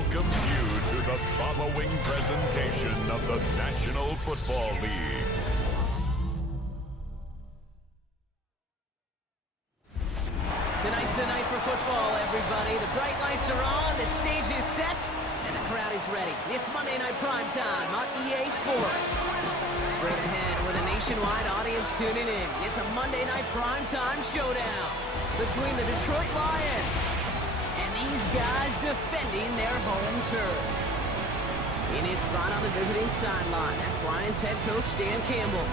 welcomes you to the following presentation of the National Football League. Tonight's the night for football, everybody. The bright lights are on, the stage is set, and the crowd is ready. It's Monday Night Primetime on EA Sports. Straight ahead with a nationwide audience tuning in, it's a Monday Night Primetime showdown between the Detroit Lions and these guys defending their home turf. In his spot on the visiting sideline, that's Lions head coach Dan Campbell.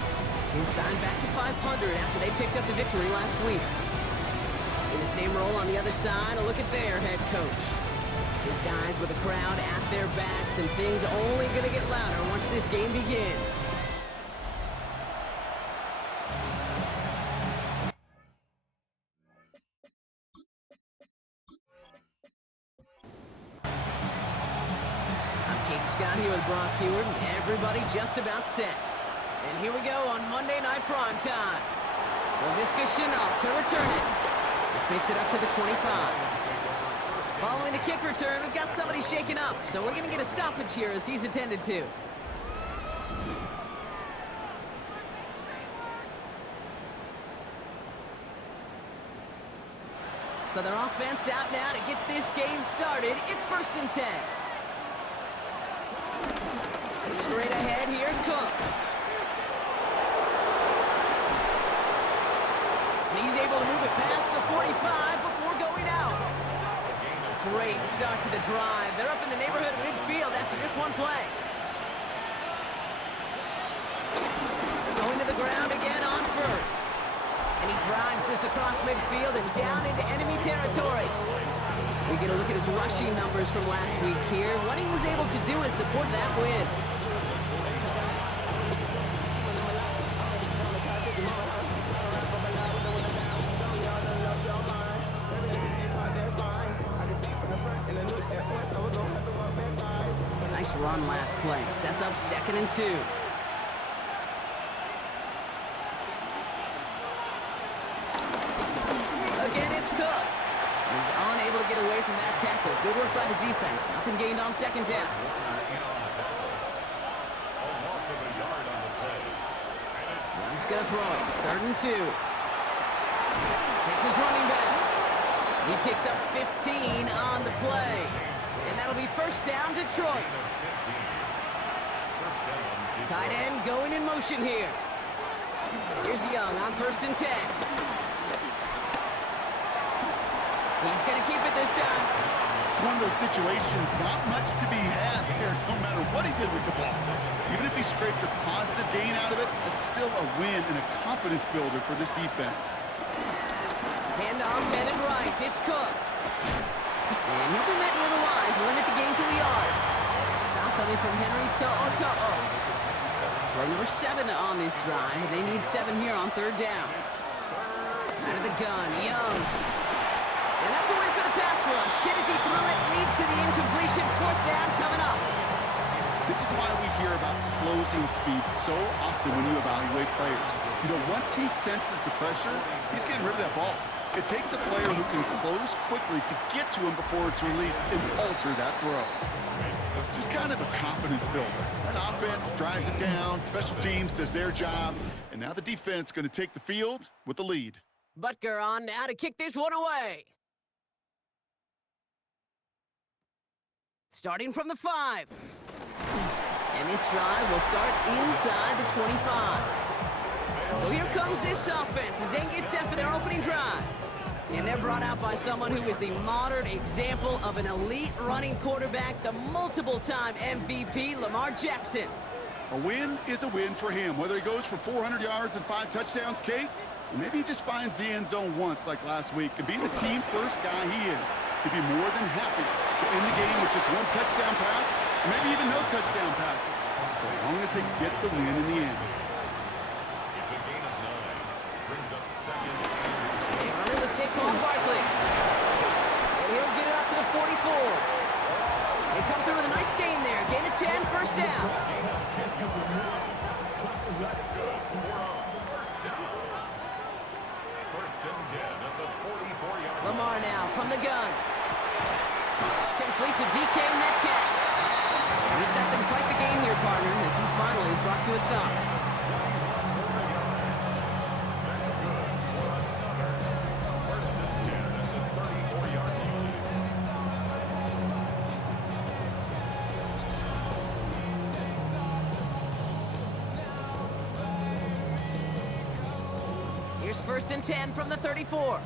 He signed back to 500 after they picked up the victory last week. In the same role on the other side, a look at their head coach. His guys with the crowd at their backs, and things only going to get louder once this game begins. I'm Kate Scott here with Brock Heward, and everybody just about set. And here we go on Monday Night Primetime. LaVisca Chenault to return it. This makes it up to the 25. Following the kick return, we've got somebody shaken up, so we're going to get a stoppage here as he's attended to. So their offense out now to get this game started. It's 1st and 10. Straight ahead, here's Cook. And he's able to move it past the 45 before going out. Great start to the drive. They're up in the neighborhood of midfield after just one play. Going to the ground again on first. And he drives this across midfield and down into enemy territory. We get a look at his rushing numbers from last week here. What he was able to do in support of that win. Nice run last play. Sets up 2nd and 2. Again, it's Cook. He's unable to get away from that tackle. Good work by the defense. Nothing gained on 2nd down. Young's going to throw it. 3rd and 2. It's his running back. He picks up 15 on the play. And that'll be 1st down, Detroit. Tight end going in motion here. Here's Young on 1st and 10. He's going to keep it this time. It's one of those situations, not much to be had there, no matter what he did with the ball. Even if he scraped a positive gain out of it, it's still a win and a confidence builder for this defense. Handoff headed right. It's Cook. And he'll be met near the line to limit the game to a yard. Stop coming from Henry To'o. Play number 7 on this drive, and they need 7 here on 3rd down. Out of the gun, Young. And that's a win for the pass rush. Hit as he threw it, leads to the incompletion. 4th down coming up. This is why we hear about closing speed so often when you evaluate players. You know, once he senses the pressure, he's getting rid of that ball. It takes a player who can close quickly to get to him before it's released and alter that throw. Just kind of a confidence builder. That offense drives it down, special teams does their job, and now the defense is going to take the field with the lead. Butker on now to kick this one away. Starting from the 5. And this drive will start inside the 25. So here comes this offense as they get set for their opening drive. And they're brought out by someone who is the modern example of an elite running quarterback, the multiple-time MVP, Lamar Jackson. A win is a win for him, whether he goes for 400 yards and 5 touchdowns, Kate, or maybe he just finds the end zone once like last week. And being the team-first guy he is, he'd be more than happy to end the game with just 1 touchdown pass, or maybe even no touchdown passes, so long as they get the win in the end. It's a gain of 9. Brings up 2nd and 2. They run into Saquon Barkley. And he'll get it up to the 44. They come through with a nice gain there. Gain of 10, 1st down. That's good. 1st down. 1st and 10 at the 44-yard line. Lamar now from the gun. Complete to DK Metcalf. got them quite the game here, partner, as he finally is brought to a stop. First and 10 at the 34-yard line. Here's first and 10 from the 34.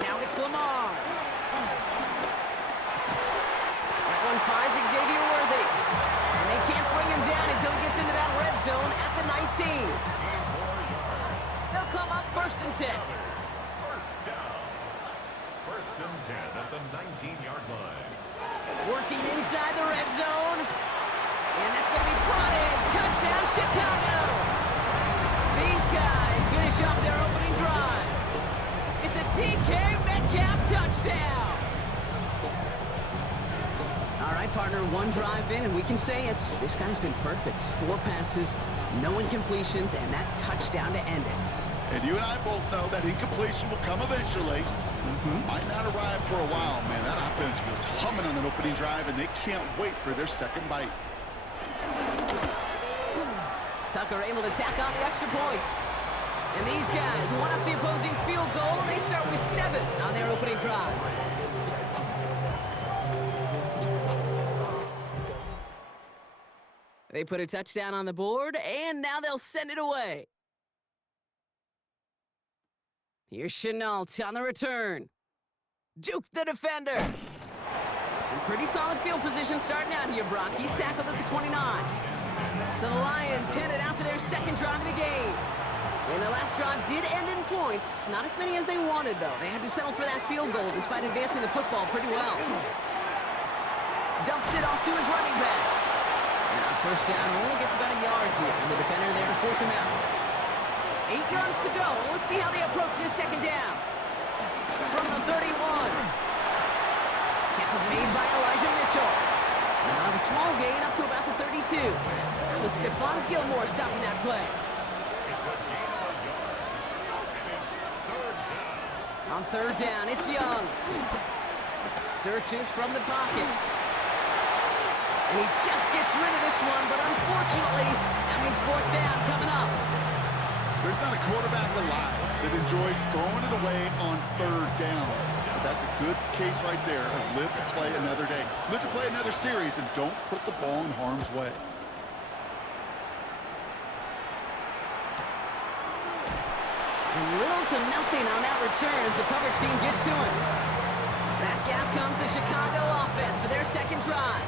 Now it's Lamar. That one finds Xavier Worthy. And they can't bring him down until he gets into that red zone at the 19. They'll come up first and 10. First down. First and 10 at the 19-yard line. Working inside the red zone. And that's going to be brought in. Touchdown, Chicago. These guys finish off their opening drive. It's a DK Metcalf touchdown. All right, partner, one drive in, and we can say this guy's been perfect. 4 passes, no incompletions, and that touchdown to end it. And you and I both know that incompletion will come eventually. Might not arrive for a while, man. That offense was humming on that opening drive, and they can't wait for their second bite. Tucker able to tack on the extra points. And these guys one up the opposing field goal, and they start with 7 on their opening drive. They put a touchdown on the board, and now they'll send it away. Here's Chenault on the return. Duke the defender. And pretty solid field position starting out here, Brock. He's tackled at the 29. So the Lions headed out for their second drive of the game. And their last drive did end in points. Not as many as they wanted, though. They had to settle for that field goal despite advancing the football pretty well. Dumps it off to his running back. And on first down, only gets about a yard here. And the defender there to force him out. 8 yards to go. Let's see how they approach this second down. From the 31. Catch is made by Elijah Mitchell. And they'll have a small gain up to about the 32. With Stephon Gilmore stopping that play. It's a gain of a yard. And it's third down. On third down, it's Young. Searches from the pocket. And he just gets rid of this one, but unfortunately, that means fourth down coming up. There's not a quarterback alive that enjoys throwing it away on third down. But that's a good case right there of live to play another day. Live to play another series and don't put the ball in harm's way. And little to nothing on that return as the coverage team gets to him. Back out comes the Chicago offense for their second drive.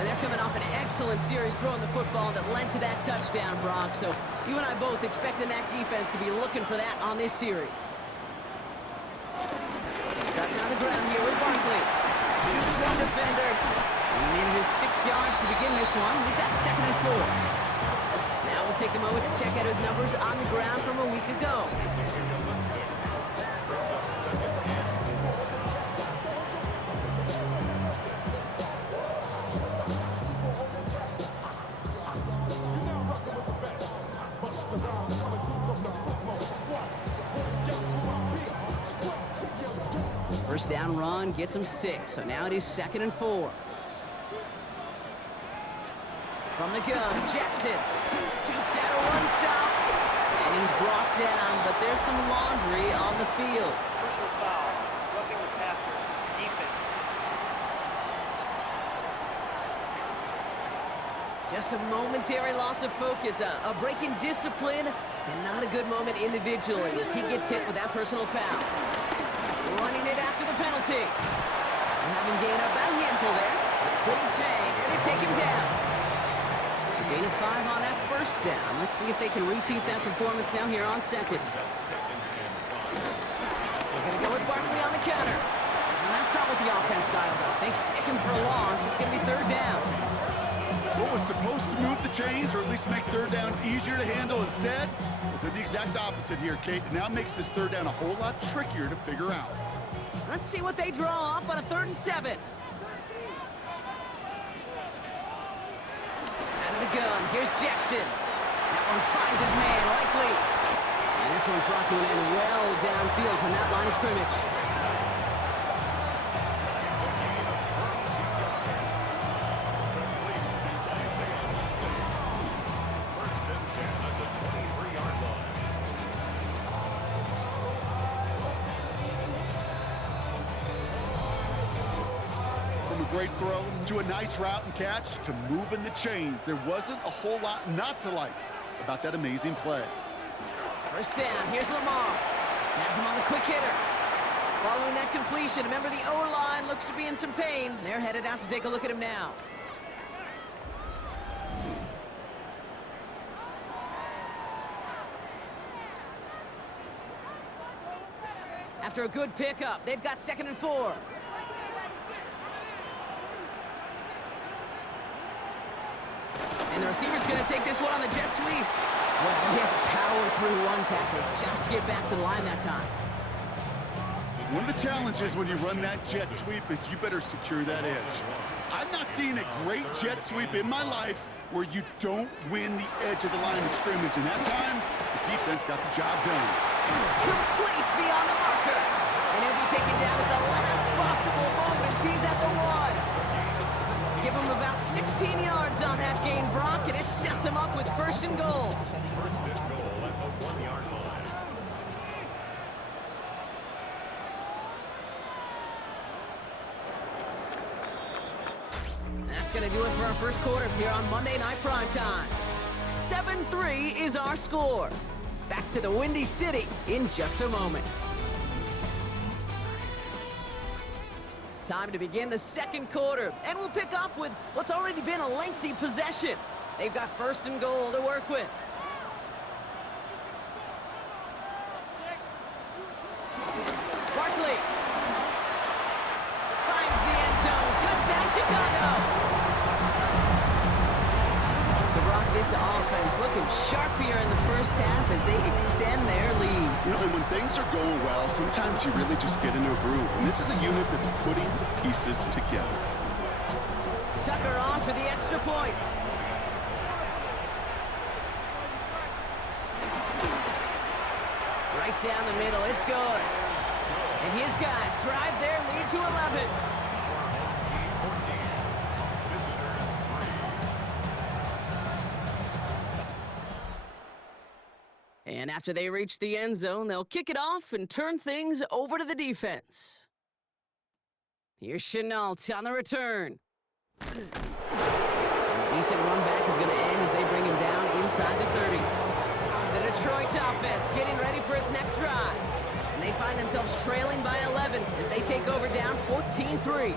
And they're coming off an excellent series throwing the football that led to that touchdown, Brock. So you and I both expecting that defense to be looking for that on this series. Starting on the ground here with Barkley. Jukes one defender. And he manages 6 yards to begin this one. We've got second and 4. Now we'll take a moment to check out his numbers on the ground from a week ago. First down run gets him 6, so now it is second and 4. From the gun, Jackson. Jukes out a one-stop, and he's brought down, but there's some laundry on the field. Personal foul, roughing the passer, defense. Just a momentary loss of focus, a break in discipline, and not a good moment individually as he gets hit with that personal foul. Running it after the penalty. And having gained about a handful there. Couldn't pay, and they take him down. It's a gain of 5 on that first down. Let's see if they can repeat that performance now here on second. They're going to go with Barkley on the counter. And that's not what the offense style though. They stick him for a loss. It's going to be third down. What was supposed to move the chains, or at least make third down easier to handle instead, did the exact opposite here, Kate. Now makes this third down a whole lot trickier to figure out. Let's see what they draw up on a 3rd and 7. Out of the gun, here's Jackson. That one finds his man, likely. And this one's brought to an end well downfield from that line of scrimmage. great throw to a nice route and catch to moving the chains. There wasn't a whole lot not to like about that amazing play. First down, here's Lamar. Has him on the quick hitter. Following that completion, remember the O-line looks to be in some pain. They're headed out to take a look at him now. After a good pickup, they've got 2nd and 4. And the receiver's going to take this one on the jet sweep. Well, he had to power through one tackle just to get back to the line that time. One of the challenges when you run that jet sweep is you better secure that edge. I've not seen a great jet sweep in my life where you don't win the edge of the line of scrimmage. And that time, the defense got the job done. Complete beyond the marker. And he'll be taken down at the last possible moment. He's at the 1. Give him about 16 yards on that gain, Brock, and it sets him up with 1st and goal. First and goal at the 1-yard line. That's going to do it for our first quarter here on Monday Night Primetime. 7-3 is our score. Back to the Windy City in just a moment. Time to begin the second quarter, and we'll pick up with what's already been a lengthy possession. They've got 1st and goal to work with. Barkley finds the end zone. Touchdown, Chicago. So, Brock, this offense looking sharp here in the first half as they extend their lead. You know, and when things are going well, sometimes you really just get into a groove. And this is a unit that's putting the pieces together. Tucker on for the extra point. Right down the middle, it's good. And his guys drive their lead to 11. And after they reach the end zone, they'll kick it off and turn things over to the defense. Here's Chenault on the return. And a decent run back is going to end as they bring him down inside the 30. The Detroit offense getting ready for its next drive. And they find themselves trailing by 11 as they take over down 14-3.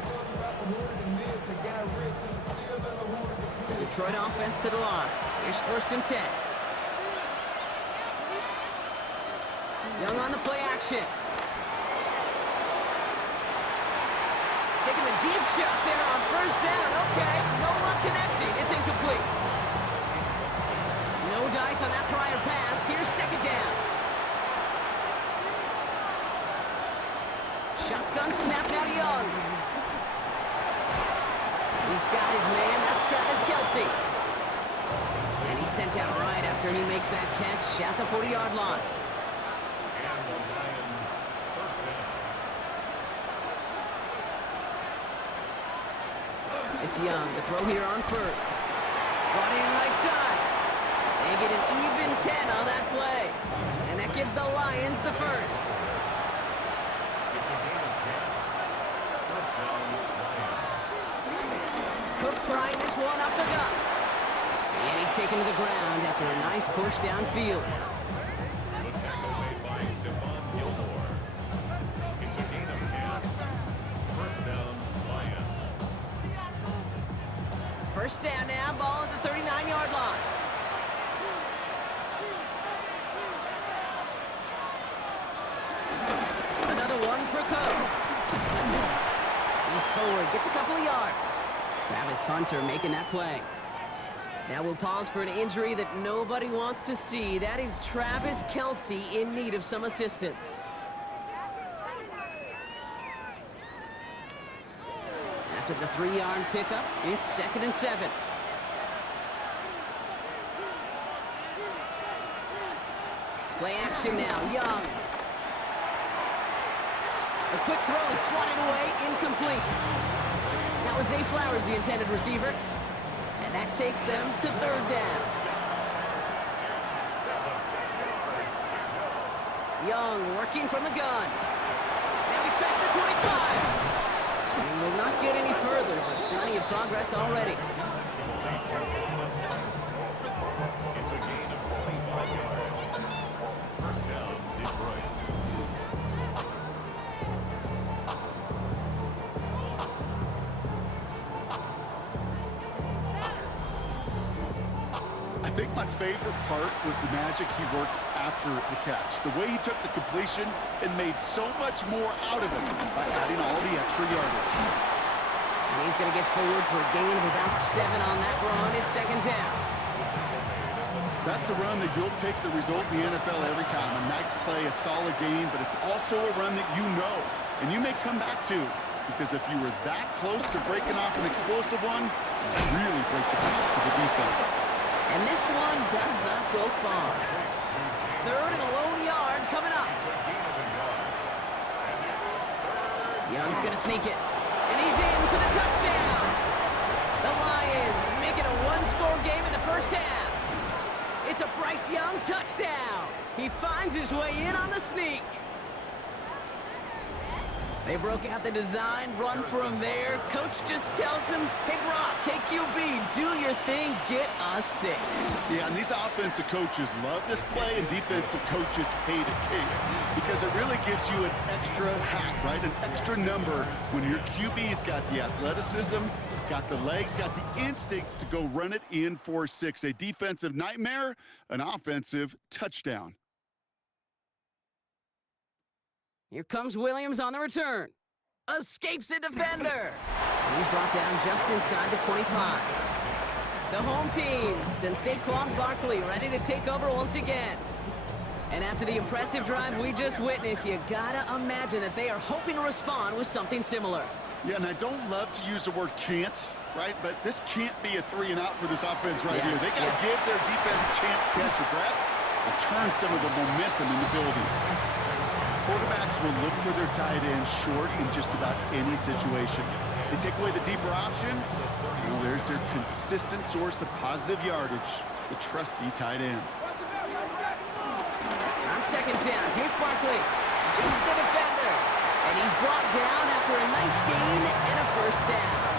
The Detroit offense to the line. Here's 1st and 10. Young on the play action. Taking a deep shot there on 1st down. Okay, no luck connecting. It's incomplete. No dice on that prior pass. Here's 2nd down. Shotgun snap now to Young. He's got his man. That's Travis Kelce. And he's sent out right after he makes that catch at the 40-yard line. It's Young, the throw here on 1st. Brought in right side. They get an even 10 on that play. And that gives the Lions the 1st. It's a gain of 10. First down, Lions. Cook trying this one up the gut. And he's taken to the ground after a nice push downfield. The tackle made by Stephon Gilmore. It's a gain of 10. First down, Lions. 1st down now, ball at the 39-yard line. Another one for Cook. He's forward, gets a couple of yards. Travis Hunter making that play. Now we'll pause for an injury that nobody wants to see. That is Travis Kelce in need of some assistance. After the 3-yard pickup, it's 2nd and 7. Play action now, Young. The quick throw is swatted away, incomplete. That was Zay Flowers, the intended receiver. And that takes them to 3rd down. Young working from the gun. Now he's past the 25. We will not get any further, but plenty of progress already. It's a gain of 25 yards. First down, Detroit. I think my favorite part was the magic he worked after the catch. The way he took the completion and made so much more out of it by adding all the extra yardage. And he's going to get forward for a gain of about 7 on that run. It's second down. That's a run that you'll take the result in the NFL every time. A nice play, a solid game, but it's also a run that you know and you may come back to, because if you were that close to breaking off an explosive one, you really break the backs of the defense. And this one does not go far. Third and a lone yard coming up. Young's going to sneak it. And he's in for the touchdown. The Lions make it a one-score game in the first half. It's a Bryce Young touchdown. He finds his way in on the sneak. They broke out the design, run for him there. Coach just tells him, hey, Brock, hey, QB, do your thing, get us 6. Yeah, and these offensive coaches love this play, and defensive coaches hate it, Kate, because it really gives you an extra hat, right? An extra number when your QB's got the athleticism, got the legs, got the instincts to go run it in for 6. A defensive nightmare, an offensive touchdown. Here comes Williams on the return. Escapes a defender. And he's brought down just inside the 25. The home teams and Saquon Barkley ready to take over once again. And after the impressive drive we just witnessed, you gotta imagine that they are hoping to respond with something similar. Yeah, and I don't love to use the word can't, right? But this can't be a 3-and-out for this offense right here. They got to give their defense a chance to catch a breath and turn some of the momentum in the building. Quarterbacks will look for their tight end short in just about any situation. They take away the deeper options. Well, there's their consistent source of positive yardage, the trusty tight end. On second down, here's Barkley. Deep the defender. And he's brought down after a nice gain and a first down.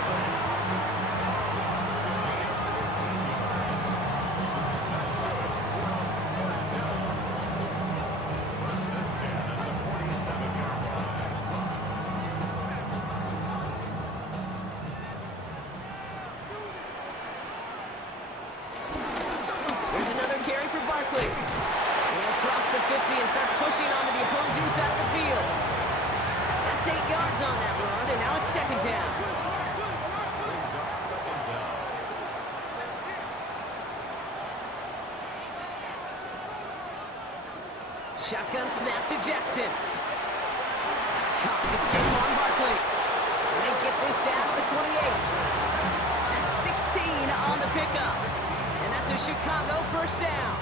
Shotgun snap to Jackson. That's caught with Saquon Barkley. And they get this down to the 28. That's 16 on the pickup. And that's a Chicago first down.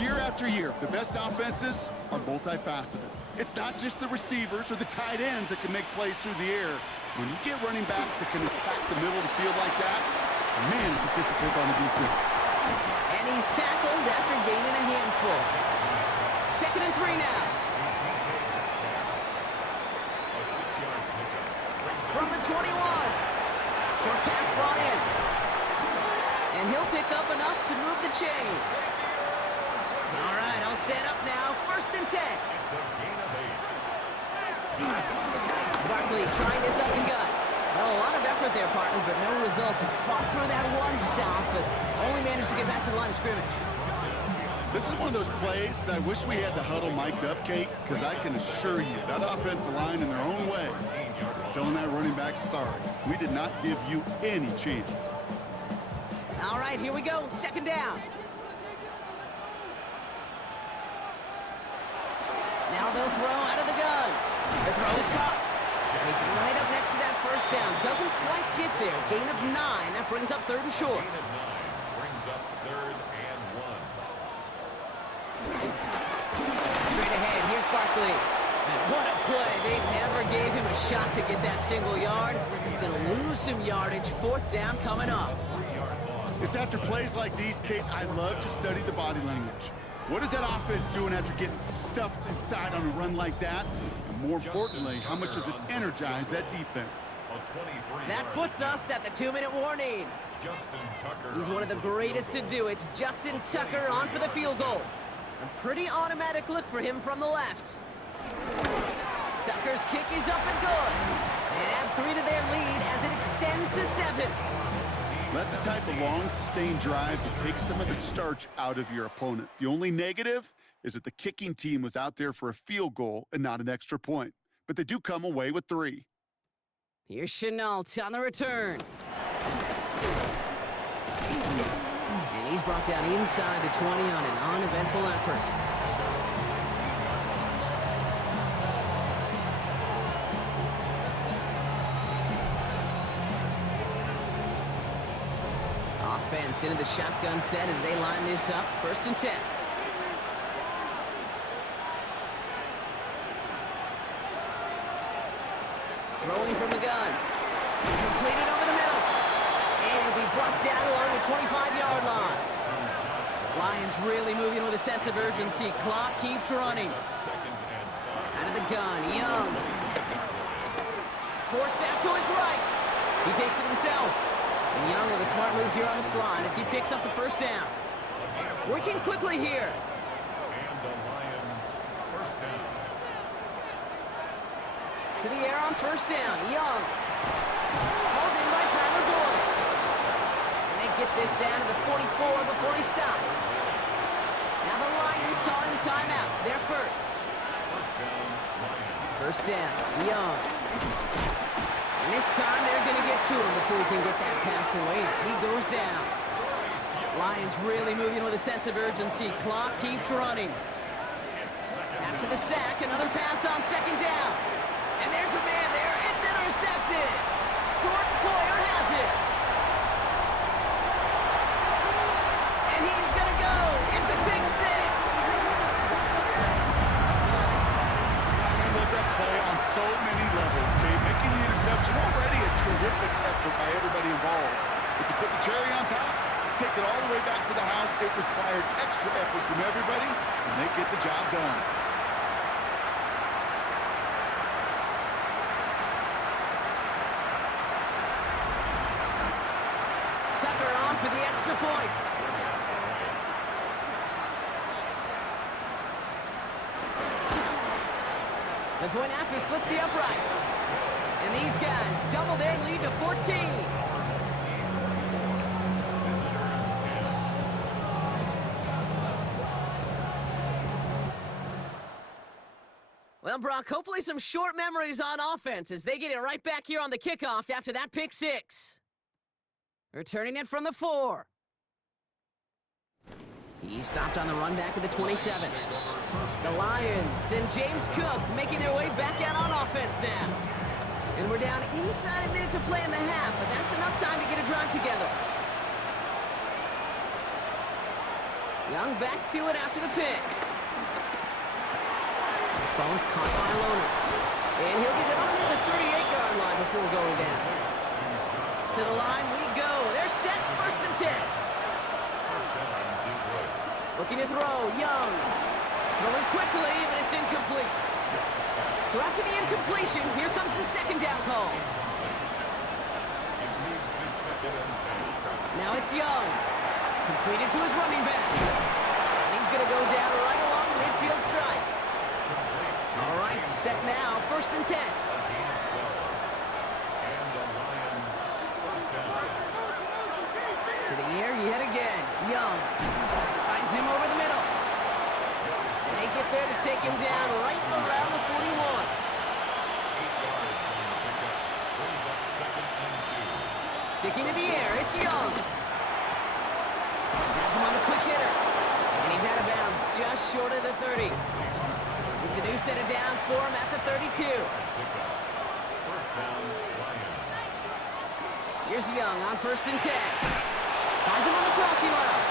Year after year, the best offenses are multifaceted. It's not just the receivers or the tight ends that can make plays through the air. When you get running backs that can attack the middle of the field like that, man, is it difficult on the defense. And he's tackled after gaining a handful. 2nd and 3 now. From the 21. Short pass brought in. And he'll pick up enough to move the chains. All right, all set up now. 1st and 10. It's a gain of 8. Barkley trying this up and gut. Well, a lot of effort there, partner, but no results. He fought through that one stop, but only managed to get back to the line of scrimmage. This is one of those plays that I wish we had the huddle mic'd up, Kate, because I can assure you that offensive line in their own way is telling that running back, sorry, we did not give you any chance. All right, here we go. 2nd down. Now they'll throw out of the gun. The throw is caught. And he's right up next to that first down. Doesn't quite get there. Gain of 9. That brings up 3rd and short. Gain of 9 brings up 3rd and 1. Straight ahead, here's Barkley. And what a play. They never gave him a shot to get that single yard. He's going to lose some yardage. 4th down coming up. 3 yards. It's after plays like these, Kate, I love to study the body language. What is that offense doing after getting stuffed inside on a run like that? And more importantly, how much does it energize that defense? That puts us at the 2-minute warning. He's one of the greatest to do it. Justin Tucker on for the field goal. A pretty automatic look for him from the left. Tucker's kick is up and good. And add 3 to their lead as it extends to 7. That's the type of long, sustained drives that take some of the starch out of your opponent. The only negative is that the kicking team was out there for a field goal and not an extra point. But they do come away with 3. Here's Chenault on the return. And he's brought down inside the 20 on an uneventful effort. Offense into the shotgun set as they line this up. 1st and 10. Throwing from the gun. Completed over the middle. And it'll be brought down along the 25-yard line. Lions really moving with a sense of urgency. Clock keeps running. Out of the gun, Young. Forced out to his right. He takes it himself. And Young with a smart move here on the slide as he picks up the 1st down. Working quickly here. And the Lions, 1st down. To the air on 1st down. Young. Hauled in by Tyler Boyd. And they get this down to the 44 before he stopped. Now the Lions calling a timeout. Their first. 1st down. Young. And this time they're going to get to him before he can get that pass away as he goes down. Lions really moving with a sense of urgency. Clock keeps running. After the sack, another pass on 2nd down. And there's a man there. It's intercepted. Jordan Poyer has it. And he's going to go. It's a big 6. Gosh, I love that play on so many levels, Kate. Making the interception already a terrific effort by everybody involved. But to put the cherry on top, to take it all the way back to the house, it required extra effort from everybody, and they get the job done. Tucker on for the extra point. The point after splits the uprights. And these guys double their lead to 14. Well, Brock, hopefully some short memories on offense as they get it right back here on the kickoff after that pick 6. Returning it from the 4. He stopped on the run back at the 27. The Lions and James Cook making their way back out on offense now. And we're down inside a minute to play in the half, but that's enough time to get a drive together. Young back to it after the pick. This ball is caught by Loner. And he'll get it on in the 38-yard line before going down. To the line we go. They're set. 1st and 10. Looking to throw. Young. Throwing quickly, but it's incomplete. So after the incompletion, here comes the 2nd down call. Now it's Young. Completed to his running back. And he's going to go down right along the midfield stripe. All right, set now. 1st and 10. To the air yet again. Young finds him over the middle. And they get there to take him down right around the 41. Sticking to the air, it's Young. Has him on the quick hitter. And he's out of bounds just short of the 30. It's a new set of downs for him at the 32. Here's Young on 1st and 10. Finds him on the crossing route.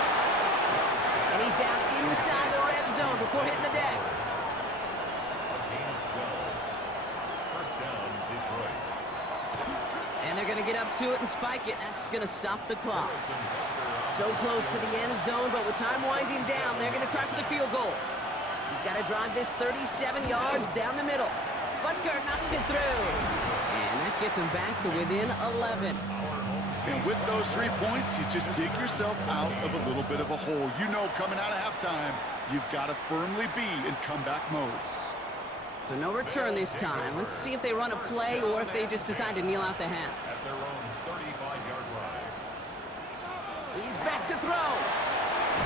And he's down inside the red zone before hitting the deck. And And they're going to get up to it and spike it. That's going to stop the clock. So close to the end zone, but with time winding down, they're going to try for the field goal. He's got to drive this 37 yards down the middle. Butker knocks it through. And that gets him back to within 11. And with those 3 points, you just dig yourself out of a little bit of a hole. You know, coming out of halftime, you've got to firmly be in comeback mode. So no return this time. Let's see if they run a play or if they just decide to kneel out the half. At their own 35-yard line. He's back to throw.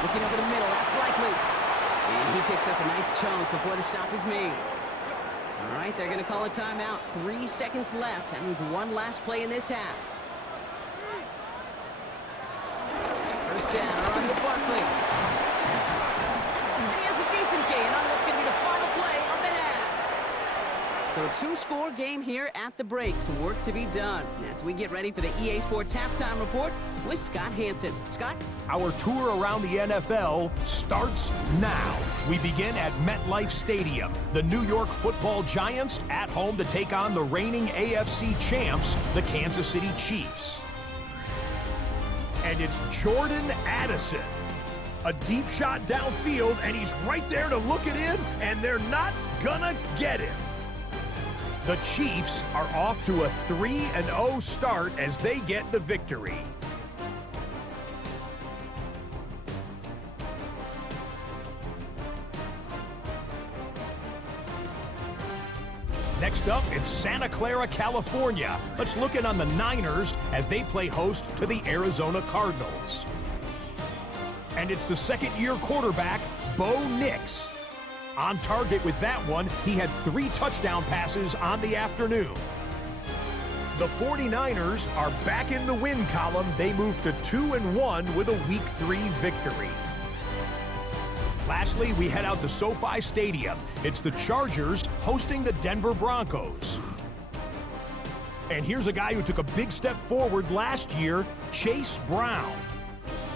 Looking over the middle, that's likely. And he picks up a nice chunk before the stop is made. All right, they're going to call a timeout. 3 seconds left. That means one last play in this half. First down, on to Barkley. And he has a decent gain on what's going to be the final play of the half. So a two-score game here at the break. Some work to be done as we get ready for the EA Sports Halftime Report with Scott Hansen. Scott? Our tour around the NFL starts now. We begin at MetLife Stadium. The New York Football Giants at home to take on the reigning AFC champs, the Kansas City Chiefs. And it's Jordan Addison. A deep shot downfield, and he's right there to look it in, and they're not gonna get him. The Chiefs are off to a 3-0 start as they get the victory. Next up, it's Santa Clara, California. Let's look in on the Niners as they play host to the Arizona Cardinals. And it's the second-year quarterback, Bo Nix. On target with that one, he had 3 touchdown passes on the afternoon. The 49ers are back in the win column. They move to 2-1 with a Week 3 victory. Lastly, we head out to SoFi Stadium. It's the Chargers hosting the Denver Broncos. And here's a guy who took a big step forward last year, Chase Brown.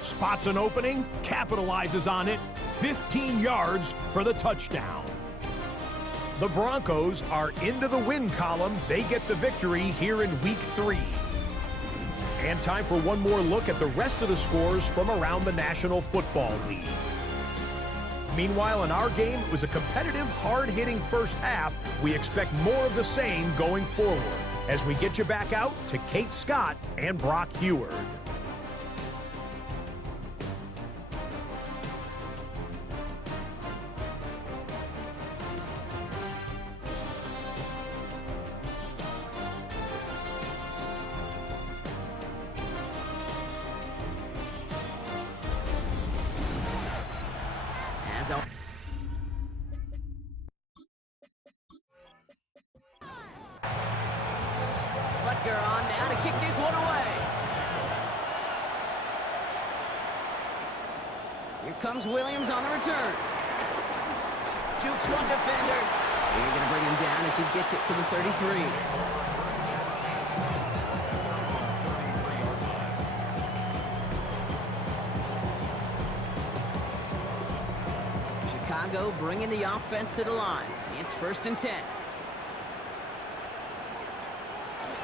Spots an opening, capitalizes on it, 15 yards for the touchdown. The Broncos are into the win column. They get the victory here in Week 3. And time for one more look at the rest of the scores from around the National Football League. Meanwhile, in our game, it was a competitive, hard-hitting first half. We expect more of the same going forward as we get you back out to Kate Scott and Brock Heward. Butker on now to kick this one away. Here comes Williams on the return. Jukes one defender. They're going to bring him down as he gets it to the 33. Chicago bringing the offense to the line. It's 1st and 10.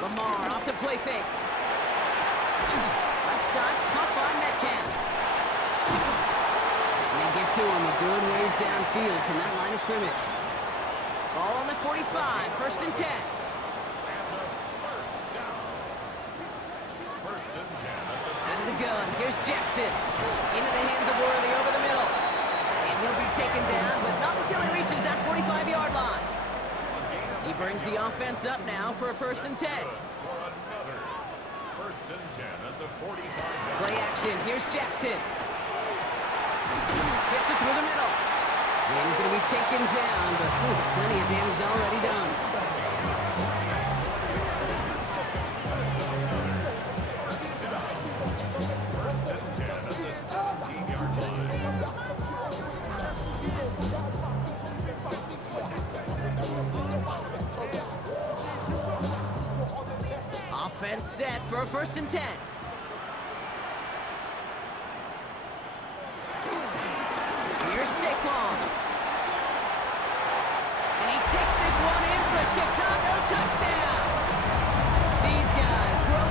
Lamar off the play fake. Left side, caught by Metcalf. And they get to him a good ways downfield from that line of scrimmage. Ball on the 45, 1st and 10. Out of the gun, here's Jackson. Into the hands of Worthy over the middle. And he'll be taken down, but not until he reaches that 45-yard line. He brings the offense up now for a 1st and 10. First and 10 at the 45. Play action. Here's Jackson. Fits it through the middle. And he's going to be taken down, but plenty of damage already done. First and 10 at the 17-yard line. Offense set for a 1st and 10. Here's Saquon. And he takes this one in for a Chicago touchdown. These guys grow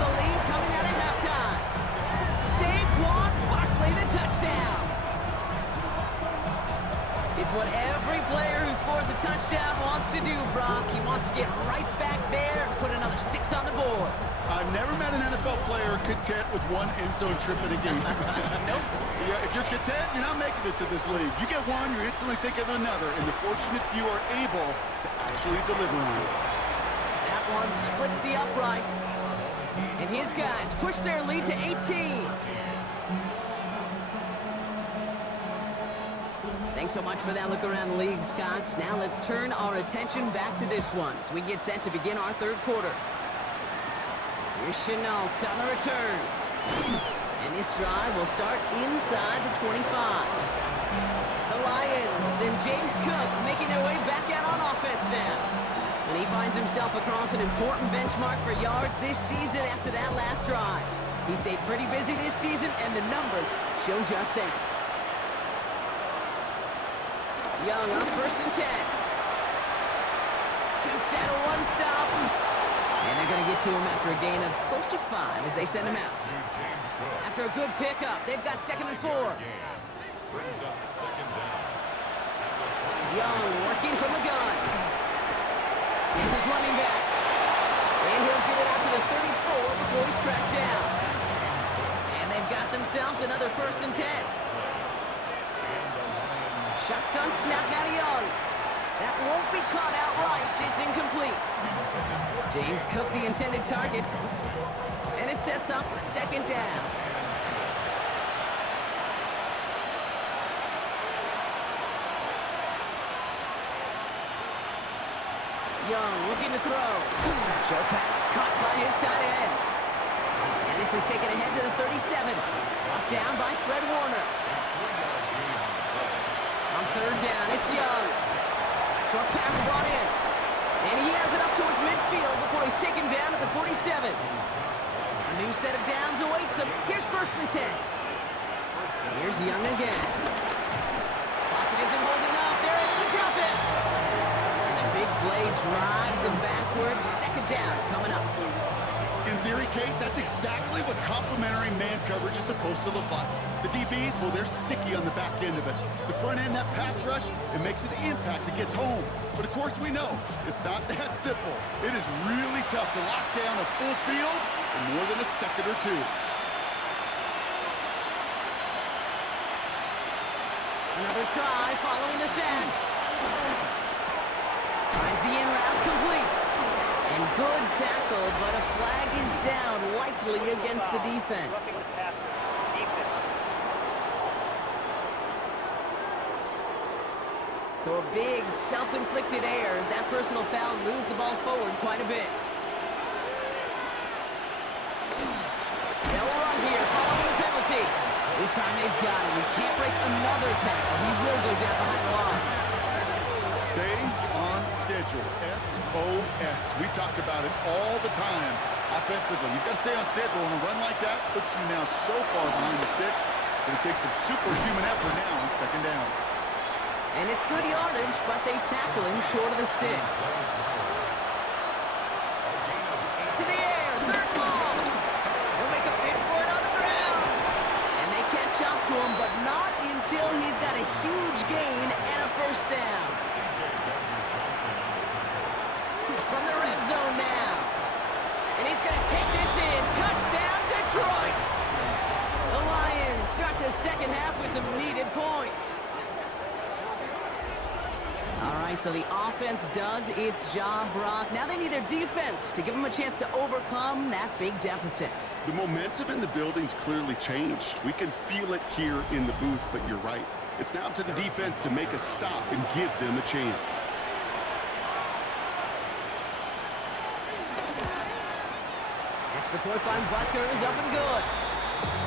board. I've never met an NFL player content with one end zone trip in a game. Nope. Yeah, if you're content, you're not making it to this league. You get one, you're instantly thinking of another, and the fortunate few are able to actually deliver on it. That one splits the uprights. And his guys push their lead to 18. Thanks so much for that look around the league, Scott. Now let's turn our attention back to this one as we get set to begin our third quarter. Here's Chenault on the return. And this drive will start inside the 25. The Lions and James Cook making their way back out on offense now. And he finds himself across an important benchmark for yards this season after that last drive. He stayed pretty busy this season, and the numbers show just that. Young on 1st and 10. Dukes out a one-stop. And they're going to get to him after a gain of close to 5 as they send him out. After a good pickup, they've got 2nd and 4. Brings up 2nd down. Young working from the gun. He's his running back. And he'll get it out to the 34 before he's tracked down. And they've got themselves another 1st and 10. Shotgun snap now to Young. That won't be caught outright. It's incomplete. James Cook, the intended target. And it sets up 2nd down. Young looking to throw. Short pass caught by his tight end. And this is taken ahead to the 37. Brought down by Fred Warner. On 3rd down, it's Young. Short pass brought in. And he has it up towards midfield before he's taken down at the 47. A new set of downs awaits him. Here's 1st and 10. Here's Young again. Pocket isn't holding up. They're able to drop it. And the big play drives them backwards. 2nd down coming up. In theory, Kate, that's exactly what complementary man coverage is supposed to look like. The DBs, well, they're sticky on the back end of it. The front end, that pass rush, it makes an impact that gets home. But of course we know, it's not that simple. It is really tough to lock down a full field for more than a second or two. Another try following the sack. Finds the in route complete. And good tackle, but a flag is down, likely against the defense. Roughing the passer. Defense. So a big self-inflicted error as that personal foul moves the ball forward quite a bit. They'll run here following the penalty. This time they've got him. He can't break another tackle. He will go down behind the line. Stay on schedule. SOS. We talk about it all the time offensively. You've got to stay on schedule, and a run like that puts you now so far behind the sticks that it takes some superhuman effort now on 2nd down. And it's good yardage, but they tackle him short of the sticks. To the air, 3rd ball. He'll make a bid for it on the ground. And they catch up to him, but not until he's got a huge gain and a 1st down. From the red zone now. And he's going to take this in. Touchdown, Detroit! The Lions start the 2nd half with some needed points. All right, so the offense does its job, Brock. Now they need their defense to give them a chance to overcome that big deficit. The momentum in the building's clearly changed. We can feel it here in the booth, but you're right. It's now up to the defense to make a stop and give them a chance. Extra point by Butker is up and good.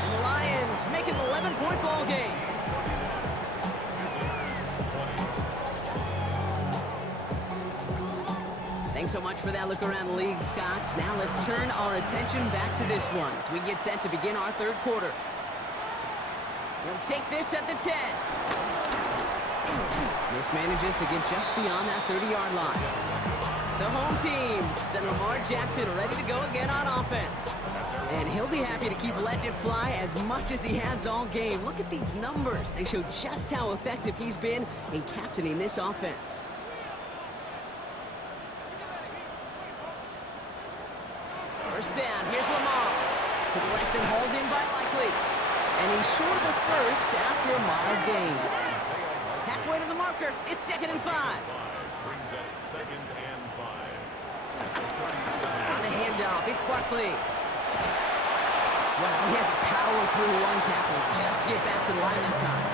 And the Lions make it an 11-point ball game. Thanks so much for that look around the league, Scott. Now let's turn our attention back to this one as we get set to begin our 3rd quarter. He'll take this at the 10. This manages to get just beyond that 30-yard line. The home teams and Lamar Jackson ready to go again on offense. And he'll be happy to keep letting it fly as much as he has all game. Look at these numbers. They show just how effective he's been in captaining this offense. First down. Here's Lamar. To the left and hauled in by Likely. And he's short of the first after a mild gain. Halfway to the marker. It's 2nd and 5. Brings up 2nd and 5. On the handoff, it's Barkley. Well, he had to power through one tackle just to get back to the line that time.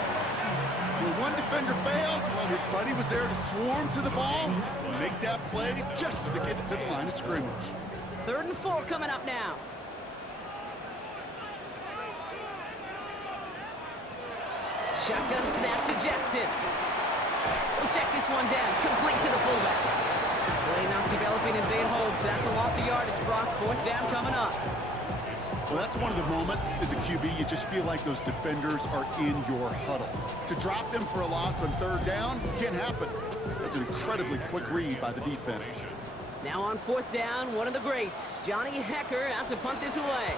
When one defender failed, well, his buddy was there to swarm to the ball and make that play just as it gets to the line of scrimmage. 3rd and 4 coming up now. Shotgun snap to Jackson. We'll check this one down. Complete to the fullback. Play not developing as they had hoped. That's a loss of yardage, Brock. 4th down coming up. Well, that's one of the moments as a QB, you just feel like those defenders are in your huddle. To drop them for a loss on 3rd down can't happen. That's an incredibly quick read by the defense. Now on 4th down, one of the greats, Johnny Hecker, out to punt this away.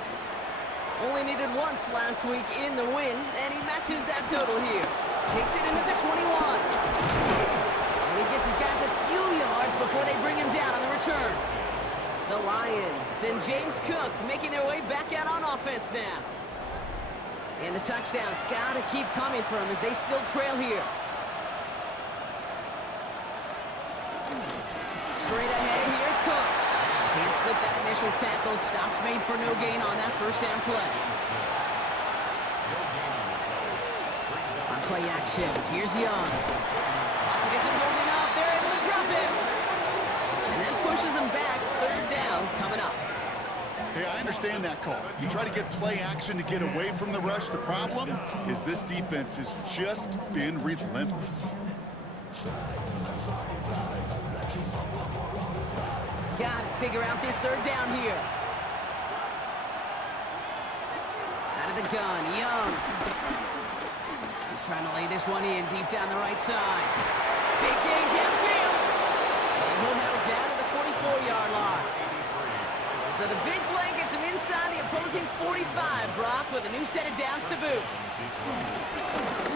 Only needed once last week in the win, and he matches that total here. Takes it into the 21. And he gets his guys a few yards before they bring him down on the return. The Lions and James Cook making their way back out on offense now. And the touchdown's got to keep coming for them as they still trail here. Straight ahead, here's Cook. Can't slip that initial tackle. Stops made for no gain on that 1st down play. On play action, here's Young. Pocket isn't holding up. They're able to drop him. And that pushes them back. 3rd down coming up. Hey, I understand that call. You try to get play action to get away from the rush. The problem is this defense has just been relentless. Got to figure out this 3rd down here. Out of the gun, Young. He's trying to lay this one in deep down the right side. Big gain downfield. And he'll have it down to the 44-yard line. So the big play gets him inside the opposing 45, Brock, with a new set of downs to boot.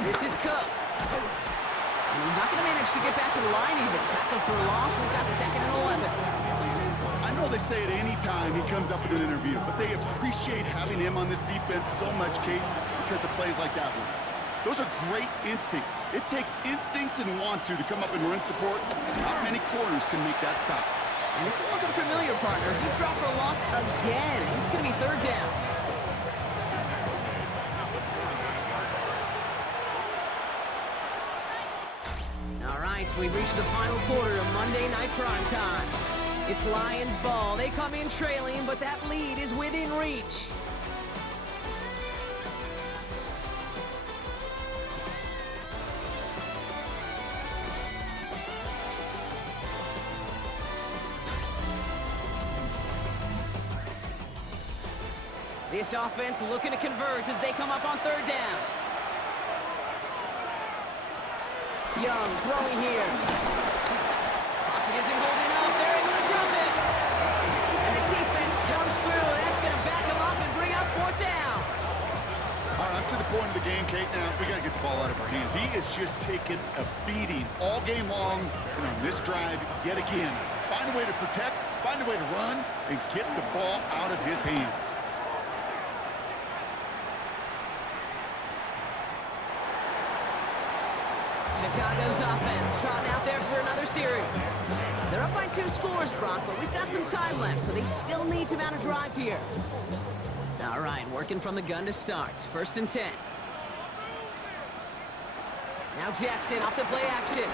This is Cook. And he's not going to manage to get back to the line even. Tackle for a loss. We've got 2nd and 11. I know they say it any time he comes up in an interview, but they appreciate having him on this defense so much, Kate, because of plays like that one. Those are great instincts. It takes instincts and want to come up and run support. Not many corners can make that stop. And this is looking familiar, partner. He's dropped for a loss again. It's going to be 3rd down. All right, we've reached the final quarter of Monday Night Prime Time. It's Lions ball. They come in trailing, but that lead is within reach. This offense looking to convert as they come up on 3rd down. Young throwing here. Pocket isn't holding up. They're able to drop it. And the defense comes through. That's going to back them up and bring up 4th down. All right, I'm to the point of the game, Kate. Now, we got to get the ball out of our hands. He is just taking a beating all game long. And on this drive, yet again, find a way to protect, find a way to run, and get the ball out of his hands. Chicago's offense trotting out there for another series. They're up by 2 scores, Brock, but we've got some time left, so they still need to mount a drive here. All right, working from the gun to start. 1st and 10. Now Jackson off the play action.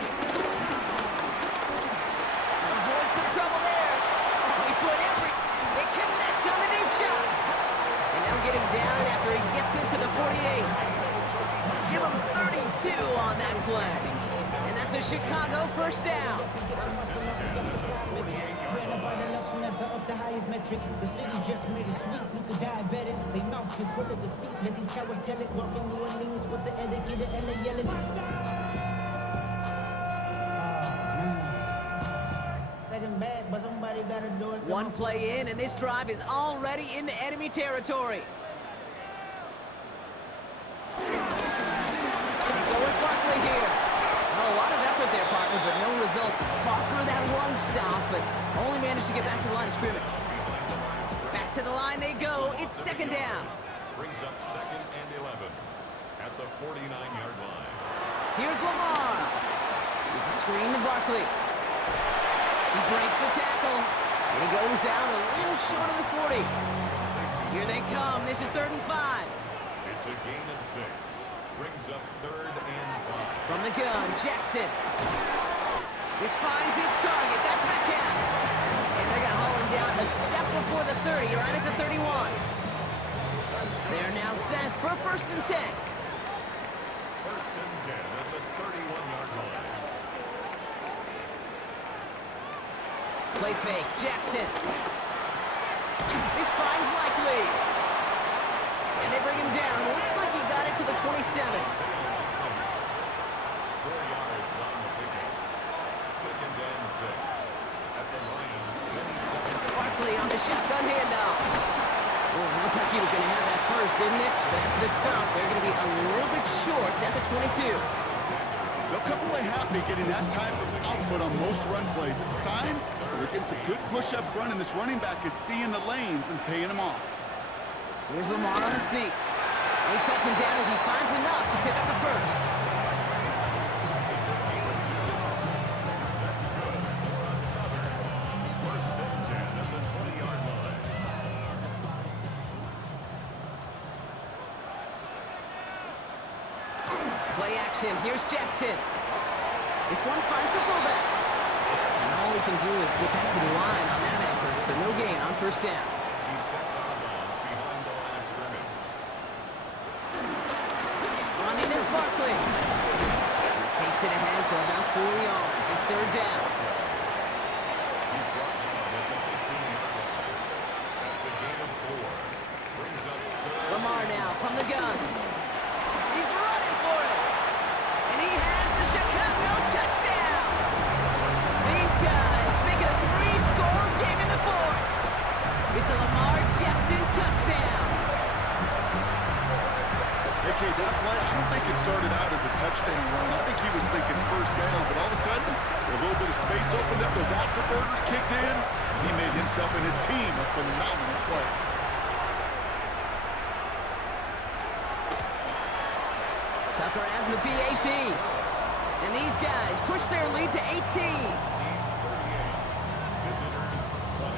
Avoid some trouble there. They connect on the deep shot. And they'll get him down after he gets into the 48. Give him 32 on that play. And that's a Chicago 1st down. The highest metric, the city just made it sweet. People diabetic, they mouth be full of deceit. Let these cowards tell it. Walking New Orleans with the etiquette and the yelling. Bad, but somebody gotta do it. One play in, and this drive is already into enemy territory. They go with Barkley here. Well, a lot of effort there, partner, but no results. Fought through that one stop, but only managed to get back to the line of scrimmage. Back to to the line they go. It's second down. Brings up 2nd and 11 at the 49-yard line. Here's Lamar. It's a screen to Barkley. He breaks the tackle. And he goes out a little short of the 40. Here they come. This is 3rd and 5. It's a gain of 6. Brings up 3rd and 5. From the gun, Jackson. This finds its target. That's Metcalf. And they're going to haul him down a step before the 30, right at the 31. They're now set for 1st and 10. 1st and 10 at the 31-yard line. Play fake, Jackson. This finds Likely. And they bring him down. Looks like he got it to the 27. 4 yards on the pickup. 2nd and 6 at the Lions' 27. Barkley on the shotgun handoff. Oh, it looked like he was going to have that first, didn't it? But after the stop, they're going to be a little bit short at the 22. They'll come away happy getting that type of output on most run plays. It's a sign they're getting some good push up front, and this running back is seeing the lanes and paying them off. Here's Lamar on the sneak. They touch him down as he finds enough to pick up the first. It's a gain of 2. That's good. Another 1st and 10 at the 20-yard line. Play action. Here's Jackson. This one finds the fullback. And all he can do is get back to the line on that effort, so no gain on 1st down. He steps out of bounds behind the line of scrimmage. Running is Barkley. He takes it ahead for about 4 yards. It's 3rd down. He's brought down at the 15-yard line. That's a gain of 4. Brings up 3rd. Lamar now from the gun. He's running for it. And he has the Chicago touchdown. These guys make it a 3-score game in the 4th. It's a Lamar Jackson touchdown. AK, that play, I don't think it started out as a touchdown run. I think he was thinking 1st down, but all of a sudden, a little bit of space opened up, those afterburners kicked in, and he made himself and his team a phenomenal play. Tucker adds the PAT. And these guys push their lead to 18. Team 38. Visitors 20.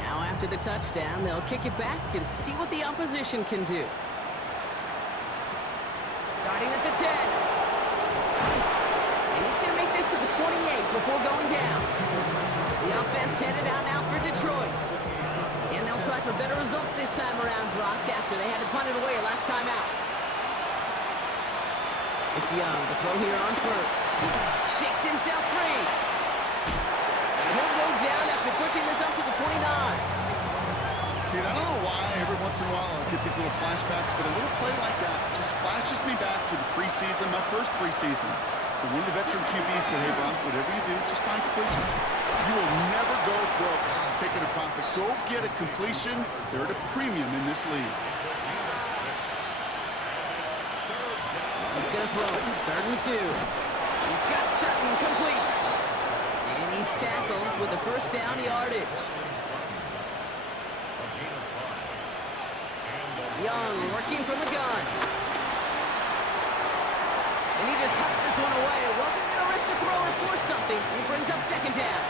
Now after the touchdown, they'll kick it back and see what the opposition can do. Starting at the 10. And he's going to make this to the 28 before going down. The offense headed out now for Detroit. And they'll try for better results this time around, Brock, after they had to punt it away last time out. It's Young, the throw here on 1st. Shakes himself free. And he'll go down after pushing this up to the 29. Kid, I don't know why every once in a while I get these little flashbacks, but a little play like that just flashes me back to the preseason, my first preseason. But when the veteran QB said, hey, Brock, whatever you do, just find completions. You will never go broke taking a profit. Go get a completion. They're at a premium in this league. He's going to throw it. 3rd and 2. He's got Sutton complete. And he's tackled with the 1st down yardage. Young working from the gun. And he just hucks this one away. Wasn't going to risk a throw or force something. He brings up 2nd down.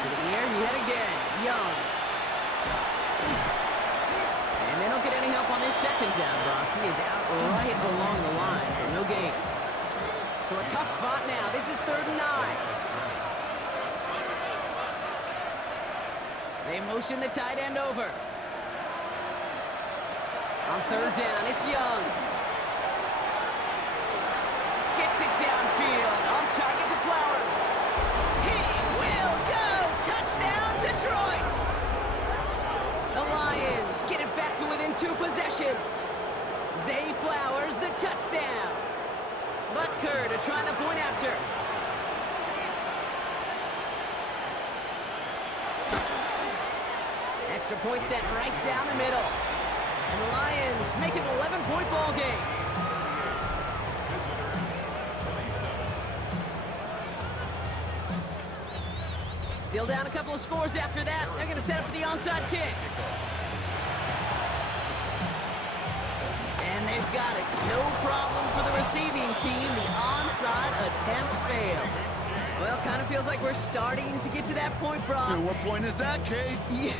To the air, yet again. Young. And they don't get any help on this 2nd down, Brock. He is out right along the line, so no gain. So a tough spot now. This is 3rd and 9. They motion the tight end over. On 3rd down, it's Young. Gets it downfield. On target to Flowers. He will go! Touchdown, Detroit! The Lions get it back to within 2 possessions. Zay Flowers, the touchdown. Butker to try the point after. Extra point set right down the middle. And the Lions make it an 11-point ball game. Still down a couple of scores after that. They're going to set up for the onside kick. And they've got it. No problem for the receiving team. The onside attempt failed. Well, kind of feels like we're starting to get to that point, Brock. And what point is that, Kate? You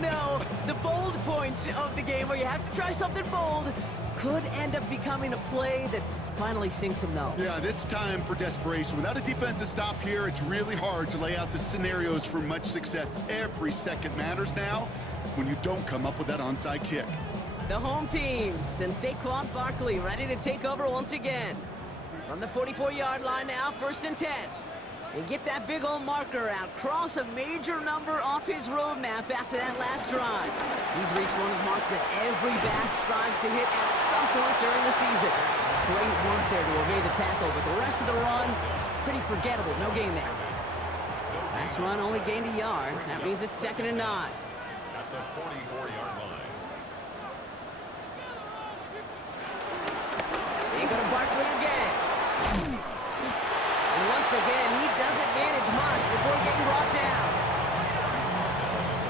know, the bold point of the game where you have to try something bold could end up becoming a play that finally sinks them, though. Yeah, it's time for desperation. Without a defensive stop here, it's really hard to lay out the scenarios for much success. Every second matters now when you don't come up with that onside kick. The home teams and Saquon Barkley ready to take over once again. From the 44-yard line now, 1st and 10. And get that big old marker out. Cross a major number off his roadmap after that last drive. He's reached one of the marks that every back strives to hit at some point during the season. Great work there to evade the tackle, but the rest of the run, pretty forgettable. No gain there. Last run only gained a yard. That means it's 2nd and 9. At the 44-yard line. They go to Barkley again. And once again, he doesn't manage much before getting brought down.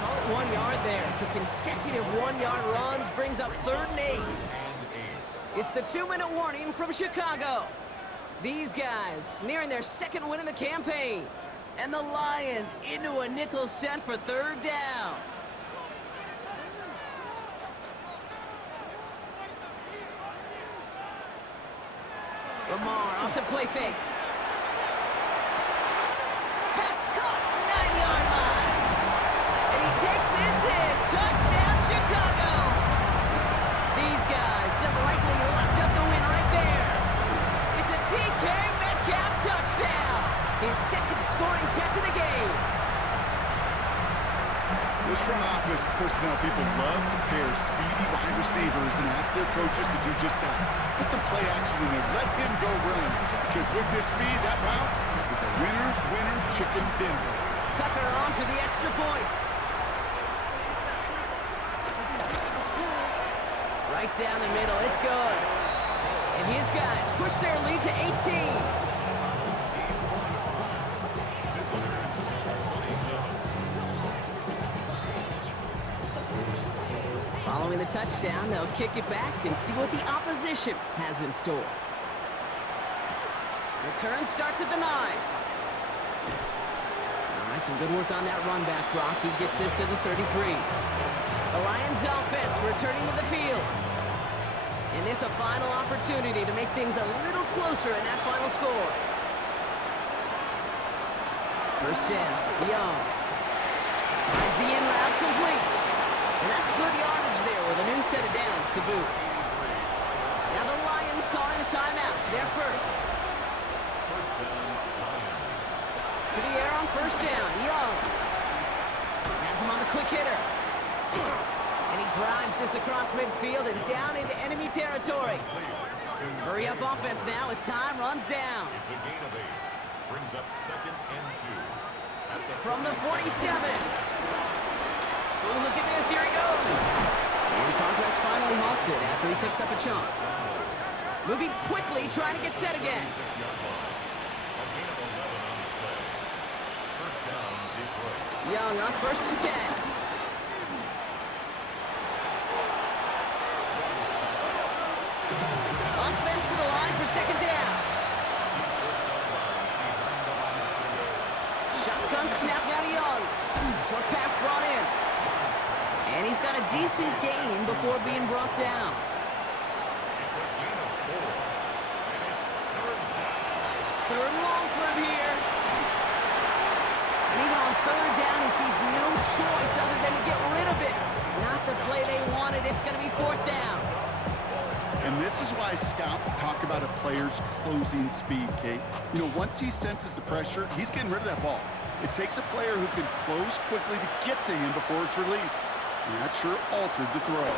Call it 1 yard there. So consecutive 1-yard runs brings up 3rd and 8. It's the 2-minute warning from Chicago. These guys nearing their 2nd win in the campaign. And the Lions into a nickel set for 3rd down. Lamar off the play fake. Pass caught, 9-yard line. And he takes this in. Touchdown, Chicago. These guys have likely locked up the win right there. It's a DK Metcalf touchdown. His 2nd scoring catch of the game. Those front office personnel people love to pair speedy wide receivers and ask their coaches to do just that. Put some play action in there. Let him go run. Because with his speed, that route is a winner, winner, chicken dinner. Tucker on for the extra point. Right down the middle. It's good. And his guys push their lead to 18. Following the touchdown, they'll kick it back and see what the opposition has in store. Return starts at the 9. All right, some good work on that run back, Brock. He gets this to the 33. The Lions offense returning to the field. And this a final opportunity to make things a little closer in that final score. 1st down, Young. Finds the in route complete. And that's good yardage there with a new set of downs to boot. Now the Lions calling a timeout. Their first. To the air on 1st down. Young. Has him on the quick hitter. And he drives this across midfield and down into enemy territory. Hurry up offense now as time runs down. It's a gain of 8. Brings up 2nd and 2. From the 47. Ooh, look at this, here he goes. And progress finally halted after he picks up a chunk. Moving quickly, trying to get set again. 6-yard line. A gain of 11 on the play. 1st down, Detroit. Young on 1st and 10. Offense to the line for 2nd down. Shotgun snap now to Young. Short pass brought in. And he's got a decent gain before being brought down. It's a gain of 4. And it's 3rd down. 3rd and long for him here. And even on 3rd down, he sees no choice other than to get rid of it. Not the play they wanted. It's going to be 4th down. And this is why scouts talk about a player's closing speed, Kate. You know, once he senses the pressure, he's getting rid of that ball. It takes a player who can close quickly to get to him before it's released. And that sure altered the throw.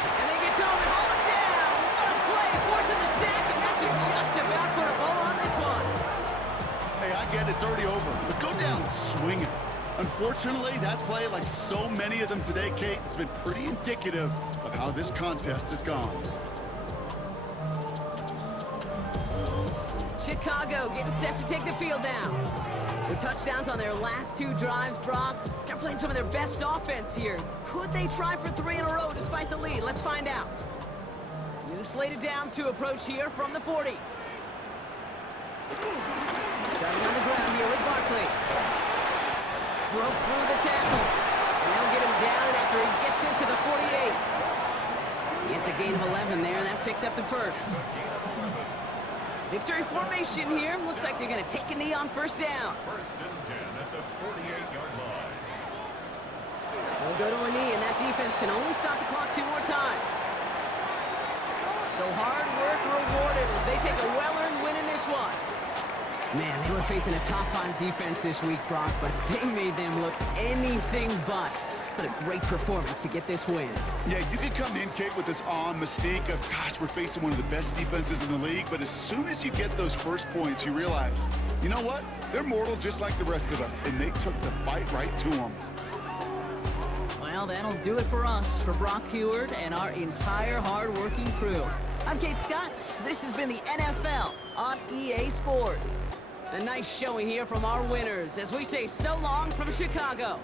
And they get to him and haul him down. What a play, forcing the sack, and that should just about put a bow on this one. Hey, I get it's already over, but go down swinging. Unfortunately, that play, like so many of them today, Kate, has been pretty indicative of how this contest has gone. Chicago getting set to take the field down. With touchdowns on their last 2 drives, Brock, they're playing some of their best offense here. Could they try for 3 in a row despite the lead? Let's find out. New slated downs to approach here from the 40. Starting on the ground here with Barkley. Broke through the tackle. And they'll get him down after he gets into the 48. It's a gain of 11 there, and that picks up the first. Victory formation here. Looks like they're going to take a knee on first down. First and 10 at the 48-yard line. They'll go to a knee, and that defense can only stop the clock 2 more times. So hard work rewarded as they take a well-earned win in this one. Man, they were facing a top-5 defense this week, Brock, but they made them look anything but. What a great performance to get this win. Yeah, you could come in, Kate, with this mystique of, gosh, we're facing one of the best defenses in the league, but as soon as you get those first points, you realize, you know what? They're mortal just like the rest of us, and they took the fight right to them. Well, that'll do it for us, for Brock Heward and our entire hard-working crew. I'm Kate Scott. This has been the NFL on EA Sports. A nice showing here from our winners as we say so long from Chicago.